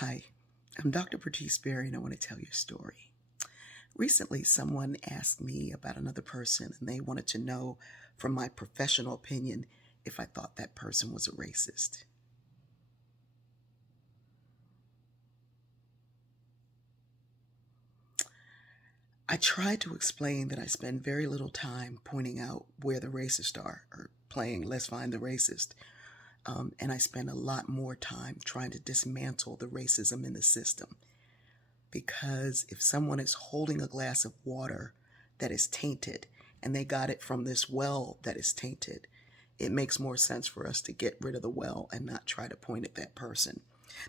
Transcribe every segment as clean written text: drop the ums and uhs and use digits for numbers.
Hi, I'm Dr. Bertice Berry, and I want to tell you a story. Recently, someone asked me about another person, and they wanted to know from my professional opinion if I thought that person was a racist. I tried to explain that I spend very little time pointing out where the racists are or playing Let's Find the Racist. And I spend a lot more time trying to dismantle the racism in the system. Because if someone is holding a glass of water that is tainted and they got it from this well that is tainted, it makes more sense for us to get rid of the well and not try to point at that person.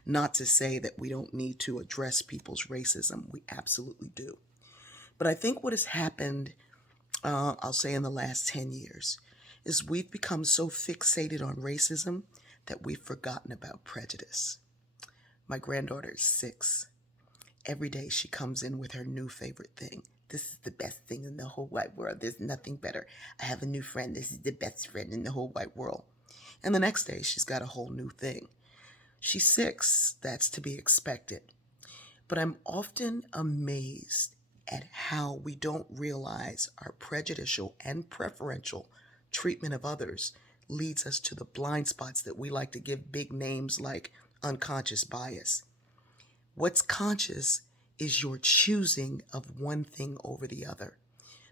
Not to say that we don't need to address people's racism, we absolutely do. But I think what has happened, I'll say in the last 10 years, is we've become so fixated on racism that we've forgotten about prejudice. My granddaughter is 6. Every day she comes in with her new favorite thing. This is the best thing in the whole wide world. There's nothing better. I have a new friend. This is the best friend in the whole wide world. And the next day she's got a whole new thing. She's 6. That's to be expected. But I'm often amazed at how we don't realize our prejudicial and preferential treatment of others leads us to the blind spots that we like to give big names like unconscious bias. What's conscious is your choosing of one thing over the other.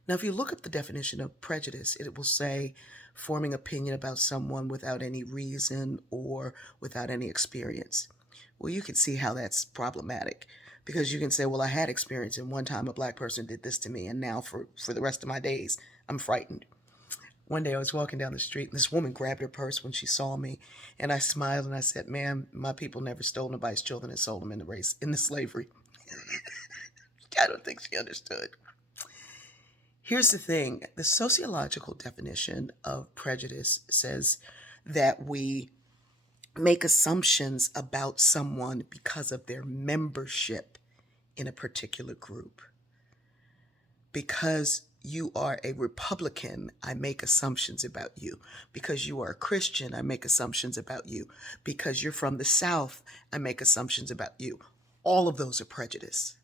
Now, if you look up the definition of prejudice, it will say forming opinion about someone without any reason or without any experience. Well, you can see how that's problematic because you can say, well, I had experience and one time a black person did this to me and now for the rest of my days, I'm frightened. One day I was walking down the street and this woman grabbed her purse when she saw me, and I smiled and I said, "Ma'am, my people never stole nobody's children and sold them into slavery." I don't think she understood. Here's the thing. The sociological definition of prejudice says that we make assumptions about someone because of their membership in a particular group. Because you are a Republican, I make assumptions about you. Because you are a Christian, I make assumptions about you. Because you're from the South, I make assumptions about you. All of those are prejudice.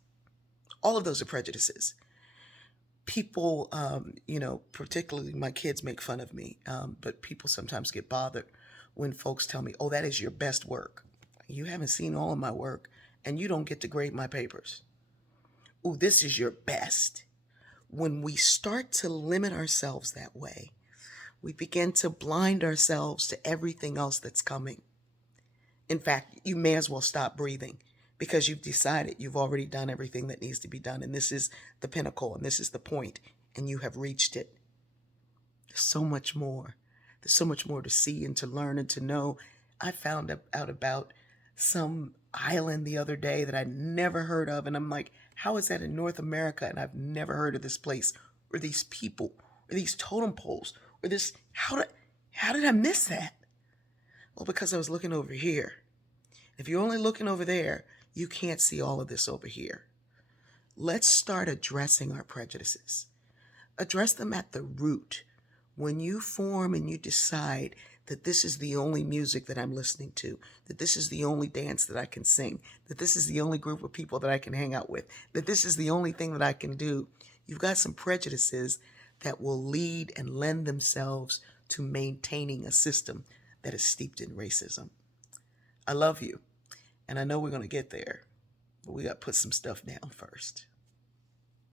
All of those are prejudices. People, particularly my kids make fun of me, but people sometimes get bothered when folks tell me, oh, that is your best work. You haven't seen all of my work, and you don't get to grade my papers. Oh, this is your best. When we start to limit ourselves that way, we begin to blind ourselves to everything else that's coming. In fact, you may as well stop breathing because you've decided you've already done everything that needs to be done, and this is the pinnacle, and this is the point, and you have reached it. There's so much more. There's so much more to see and to learn and to know. I found out about some island the other day that I'd never heard of, and I'm like, how is that in North America? And I've never heard of this place or these people or these totem poles or this. How did I miss that? Well, because I was looking over here. If you're only looking over there, you can't see all of this over here. Let's start addressing our prejudices. Address them at the root. When you form and you decide that this is the only music that I'm listening to, that this is the only dance that I can sing, that this is the only group of people that I can hang out with, that this is the only thing that I can do, you've got some prejudices that will lead and lend themselves to maintaining a system that is steeped in racism. I love you, and I know we're going to get there, but we got to put some stuff down first.